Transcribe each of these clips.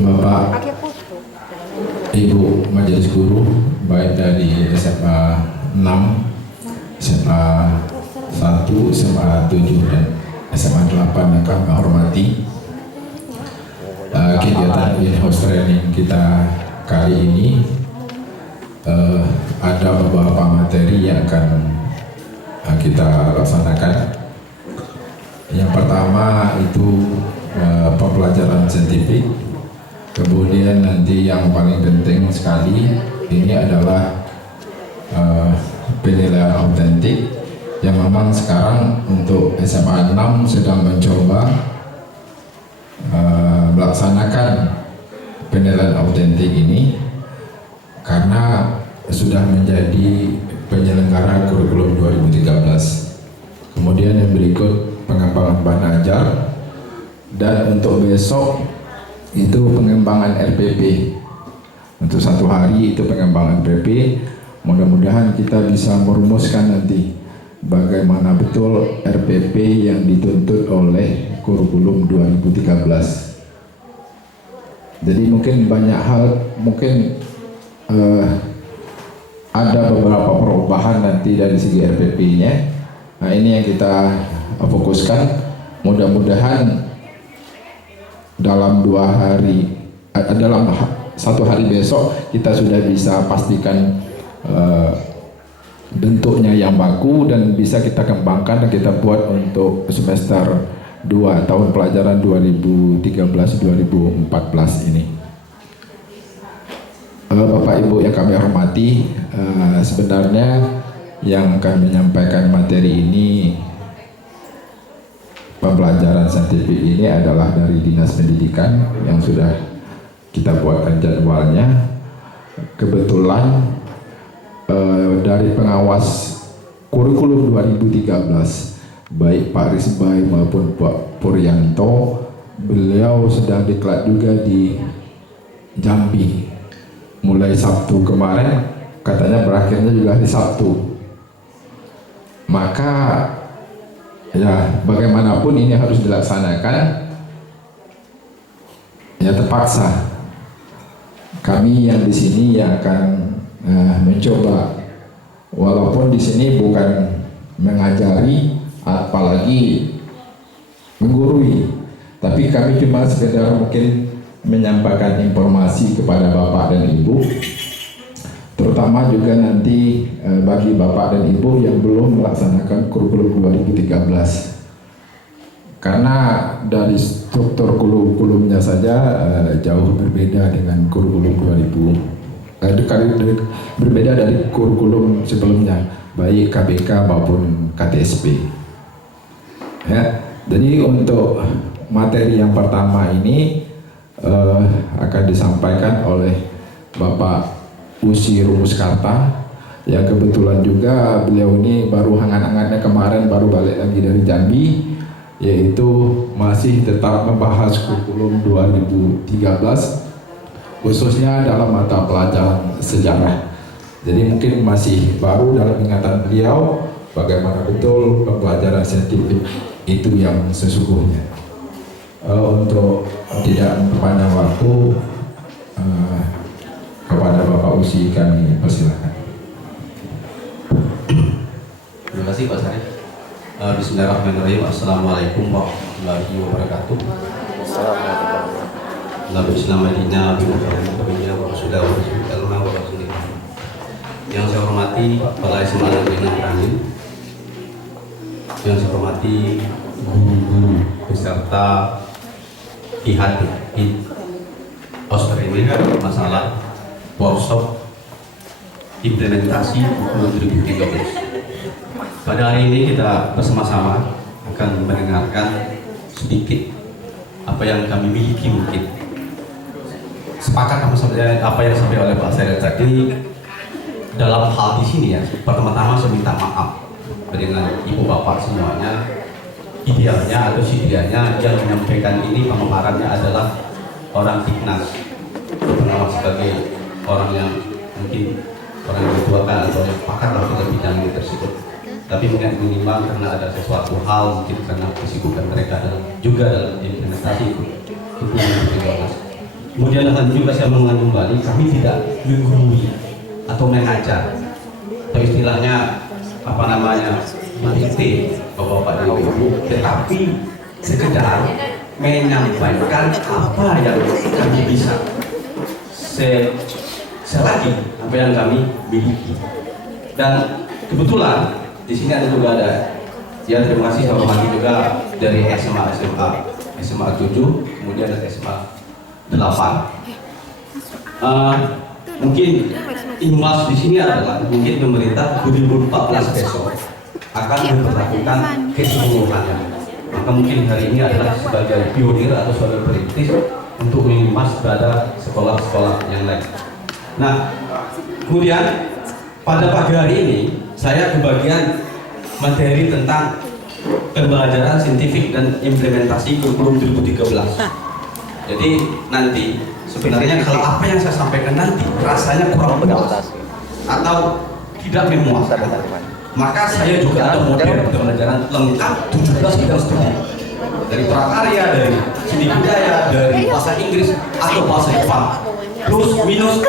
Bapak, Ibu Majelis Guru, baik dari SMA 6, SMA 1, SMA 7, dan SMA 8 yang kami hormati. Kegiatan in-house training kita kali ini ada beberapa materi yang akan kita laksanakan. Yang pertama itu pembelajaran saintifik. Kemudian nanti yang paling penting sekali ini adalah penilaian autentik, yang memang sekarang untuk SMA 6 sedang mencoba melaksanakan penilaian autentik ini karena sudah menjadi penyelenggara kurikulum 2013. Kemudian yang berikut pengembangan bahan ajar, dan untuk besok itu pengembangan RPP. Untuk satu hari itu pengembangan RPP. Mudah-mudahan kita bisa merumuskan nanti bagaimana betul RPP yang dituntut oleh kurikulum 2013. Jadi mungkin banyak hal, mungkin ada beberapa perubahan nanti dari segi RPP-nya. Nah, ini yang kita fokuskan. Mudah-mudahan dalam dalam satu hari besok kita sudah bisa pastikan bentuknya yang baku dan bisa kita kembangkan dan kita buat untuk semester 2 tahun pelajaran 2013-2014 ini. Bapak Ibu yang kami hormati, sebenarnya yang akan menyampaikan materi ini, pembelajaran saintifik ini adalah dari Dinas Pendidikan yang sudah kita buatkan jadwalnya. Kebetulan dari pengawas kurikulum 2013, baik Pak Risbai maupun Pak Puryanto, beliau sedang diklat juga di Jambi. Mulai Sabtu kemarin, katanya berakhirnya juga di Sabtu. Maka ya bagaimanapun ini harus dilaksanakan, ya terpaksa kami yang di sini yang akan mencoba, walaupun di sini bukan mengajari apalagi menggurui, tapi kami cuma sekedar mungkin menyampaikan informasi kepada Bapak dan Ibu, terutama juga nanti bagi Bapak dan Ibu yang belum melaksanakan kurikulum 2013, karena dari struktur kurikulumnya saja jauh berbeda dengan kurikulum 2000, berbeda dari kurikulum sebelumnya, baik KBK maupun KTSP. Ya, jadi untuk materi yang pertama ini akan disampaikan oleh Bapak Usi Rumuskarta, yang kebetulan juga beliau ini baru hangat-hangatnya kemarin baru balik lagi dari Jambi, yaitu masih tetap membahas kurikulum 2013 khususnya dalam mata pelajaran sejarah. Jadi mungkin masih baru dalam ingatan beliau bagaimana betul pembelajaran saintifik itu yang sesungguhnya. Untuk tidak memperpanjang waktu, kepada Bapak Usi kami persilakan. Terima kasih Pak Sarif. Bismillahirrahmanirrahim. Assalamualaikum warahmatullahi wabarakatuh. Nabi Islam Madinah yang saya hormati Kepala SMA Negeri Nangkranil, yang saya hormati guru-guru beserta pihak Australia masalah workshop implementasi kurikulum 2013. Pada hari ini kita bersama-sama akan mendengarkan sedikit apa yang kami miliki, mungkin sepakat apa yang disampaikan oleh Pak Sarif tadi. Dalam hal di sini ya, pertama-tama saya minta maaf dengan ibu bapak semuanya. Idealnya atau idealnya yang menyampaikan ini pemaparannya adalah orang Tiknas, terutama sebagai orang yang mungkin orang yang dituakan atau yang pakar dalam bidang ini tersebut. Tapi mungkin minimal karena ada sesuatu hal, mungkin karena kesibukan mereka juga dalam implementasi itu Kemudian nanti juga saya mengulangi kembali, kami tidak menggurui atau mengajar, atau istilahnya apa namanya, mendikte bapak-bapak dan ibu, tetapi sekedar menyampaikan apa yang kami bisa selagi apa yang kami miliki. Dan kebetulan di sini ada juga ada, ya terima kasih saya hormati juga dari SMA 7, kemudian ada SMA 8. Mungkin imbas di sini adalah mungkin pemerintah 2014 besok akan memperlakukan keseluruhannya. Maka mungkin hari ini adalah sebagai pionir atau sebagai perintis untuk mengimbas pada sekolah-sekolah yang lain. Nah, kemudian pada pagi hari ini saya kebagian materi tentang pembelajaran saintifik dan implementasi kurikulum 2013. Jadi nanti sebenarnya kalau apa yang saya sampaikan nanti rasanya kurang puas atau tidak memuaskan, maka saya juga ada model pembelajaran lengkap 17 bidang studi, dari prakarya, dari seni budaya, dari bahasa Inggris atau bahasa Jepang, plus minus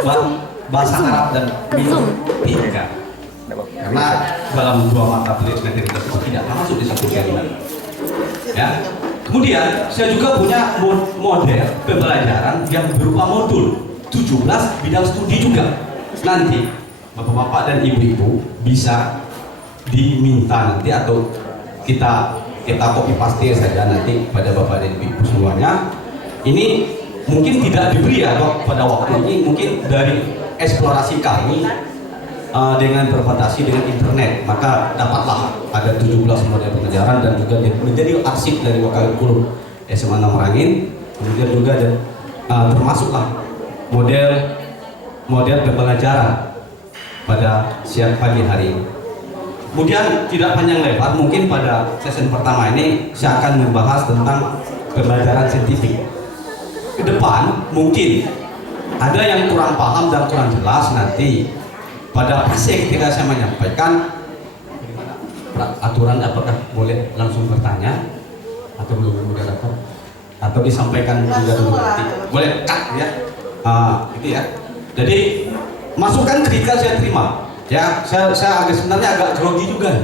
bahasa Arab dan minus 3, karena dalam 2 mata kuliah materi tersebut tidak masuk di satu jaringan. Ya. Kemudian saya juga punya model pembelajaran yang berupa modul 17 bidang studi juga. Nanti bapak-bapak dan ibu-ibu bisa diminta nanti atau kita copy paste saja nanti pada bapak dan ibu semuanya. Ini mungkin tidak diberi atau pada waktu ini mungkin dari eksplorasi kami dengan berfantasi dengan internet, maka dapatlah ada 17 model pembelajaran dan juga menjadi arsip dari kurikulum SMA 6 Merangin. Kemudian juga termasuklah model pembelajaran pada siang pagi hari ini. Kemudian tidak panjang lebar, mungkin pada sesi pertama ini saya akan membahas tentang pembelajaran saintifik. Ke depan mungkin ada yang kurang paham dan kurang jelas, nanti pada fase ketika saya menyampaikan aturan apakah boleh langsung bertanya atau belum dapat atau disampaikan juga dulu nanti boleh cut ya, itu ya. Jadi masukan kritika saya terima ya. Saya sebenarnya agak grogi juga.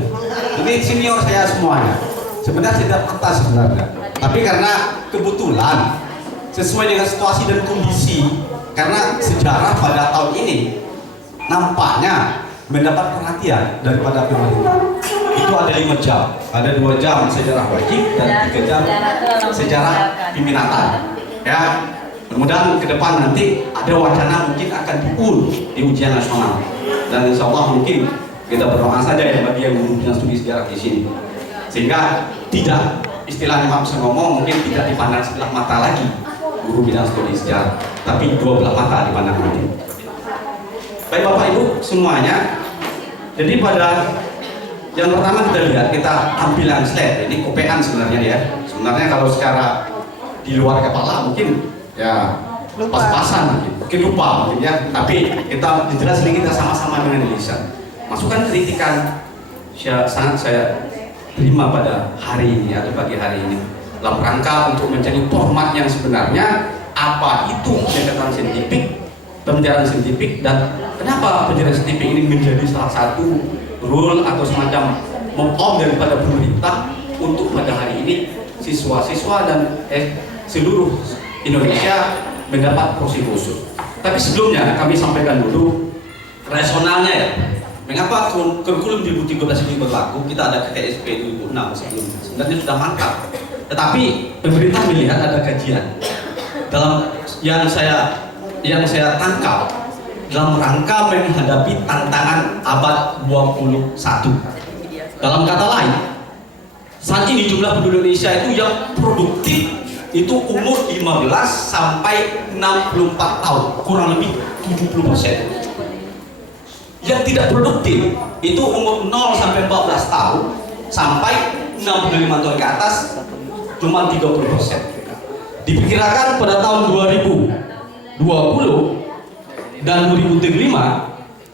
Ini senior saya semuanya. Sebenarnya tidak patah sebenarnya, tapi karena kebetulan sesuai dengan situasi dan kondisi, karena sejarah pada tahun ini nampaknya mendapat perhatian daripada pemerintah. Itu ada 5 jam, ada 2 jam sejarah wajib dan 3 jam sejarah peminatan. Ya, mudah-mudahan ke depan nanti ada wacana mungkin akan di ujian nasional. Dan insya Allah mungkin kita berdoa saja ya bagi yang punya studi sejarah di sini, sehingga tidak istilahnya maaf saya ngomong mungkin tidak dipandang sebelah mata lagi guru bidang studi sejarah, tapi 2 belah mata dipandang nanti. Baik Bapak Ibu semuanya, jadi pada yang pertama kita lihat, kita tampilan slide ini kopean sebenarnya ya. Sebenarnya kalau secara di luar kepala mungkin ya pas-pasan, mungkin lupa mungkin ya. Tapi kita jelas ini kita sama-sama menganalisa. Masukan kritikan sangat saya terima pada hari ini atau pagi hari ini dalam rangka untuk mencari format yang sebenarnya apa itu pendekatan saintifik, pembelajaran saintifik, dan kenapa pembelajaran saintifik ini menjadi salah satu rule atau semacam mom daripada pemerintah untuk pada hari ini siswa-siswa dan seluruh Indonesia mendapat porsi khusus. Tapi sebelumnya kami sampaikan dulu rasionalnya ya. Mengapa kurikulum 2013 ini berlaku? Kita ada KTSP 2006 sebelumnya. Sebenarnya sudah mantap. Tetapi pemerintah melihat ada kajian dalam yang saya tangkap dalam rangka menghadapi tantangan abad 21. Dalam kata lain, saat ini jumlah penduduk Indonesia itu yang produktif itu umur 15 sampai 64 tahun, kurang lebih 70%. Yang tidak produktif itu umur 0 sampai 14 tahun sampai 65 tahun ke atas cuma 30%. Diperkirakan pada tahun 2020 dan 2035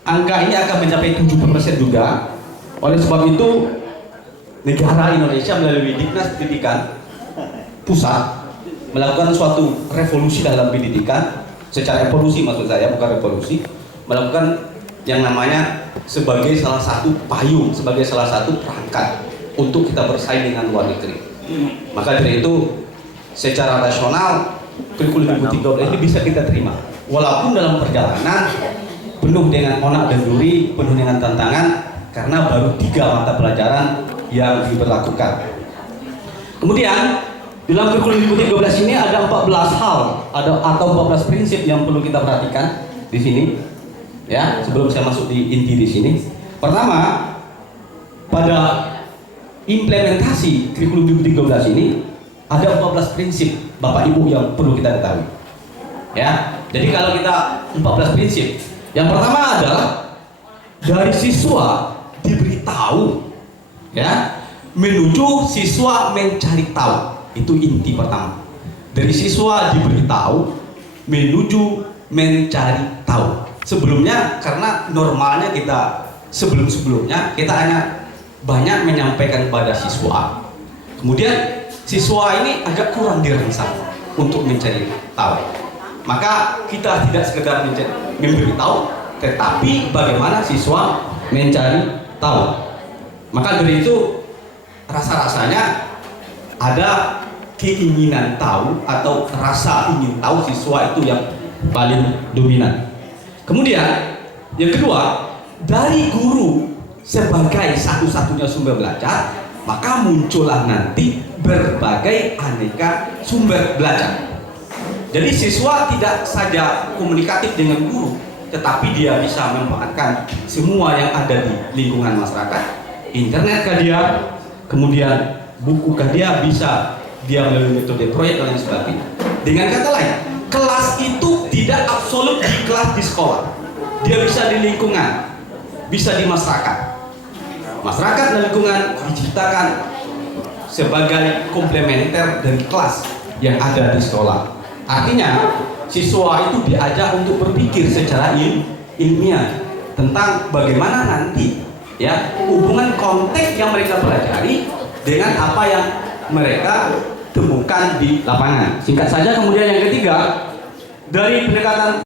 angka ini akan mencapai 70% juga. Oleh sebab itu negara Indonesia melalui Dinas Pendidikan Pusat melakukan suatu revolusi dalam pendidikan, secara evolusi maksud saya, bukan revolusi, melakukan yang namanya sebagai salah satu payung, sebagai salah satu perangkat untuk kita bersaing dengan luar negeri. Maka dari itu secara rasional kurikulum 2013 ini bisa kita terima, walaupun dalam perjalanan penuh dengan onak dan duri, penuh dengan tantangan, karena baru 3 mata pelajaran yang diberlakukan. Kemudian dalam kurikulum 2013 ini ada 14 hal atau 14 prinsip yang perlu kita perhatikan di sini. Ya, sebelum saya masuk di inti di sini. Pertama, pada implementasi kurikulum 2013 ini ada 14 prinsip Bapak Ibu yang perlu kita ketahui. Ya, jadi kalau kita 14 prinsip, yang pertama adalah dari siswa diberitahu, ya, menuju siswa mencari tahu. Itu inti pertama. Dari siswa diberitahu menuju mencari tahu. Sebelumnya, karena normalnya kita sebelum-sebelumnya kita hanya banyak menyampaikan kepada siswa. Kemudian siswa ini agak kurang dirangsang untuk mencari tahu. Maka kita tidak sekedar memberitahu, tetapi bagaimana siswa mencari tahu. Maka dari itu rasa-rasanya ada keinginan tahu atau rasa ingin tahu siswa itu yang paling dominan. Kemudian yang kedua, dari guru sebagai satu-satunya sumber belajar, maka muncullah nanti berbagai aneka sumber belajar. Jadi siswa tidak saja komunikatif dengan guru, tetapi dia bisa memanfaatkan semua yang ada di lingkungan masyarakat, internetkah dia, kemudian bukukah dia, bisa dia melalui metode proyek dan lain sebagainya. Dengan kata lain, kelas itu tidak absolut di kelas di sekolah. Dia bisa di lingkungan, bisa di masyarakat. Masyarakat dan lingkungan diciptakan sebagai komplementer dari kelas yang ada di sekolah. Artinya, siswa itu diajak untuk berpikir secara ilmiah tentang bagaimana nanti ya hubungan konteks yang mereka pelajari dengan apa yang mereka temukan di lapangan. Singkat saja, kemudian yang ketiga, dari pendekatan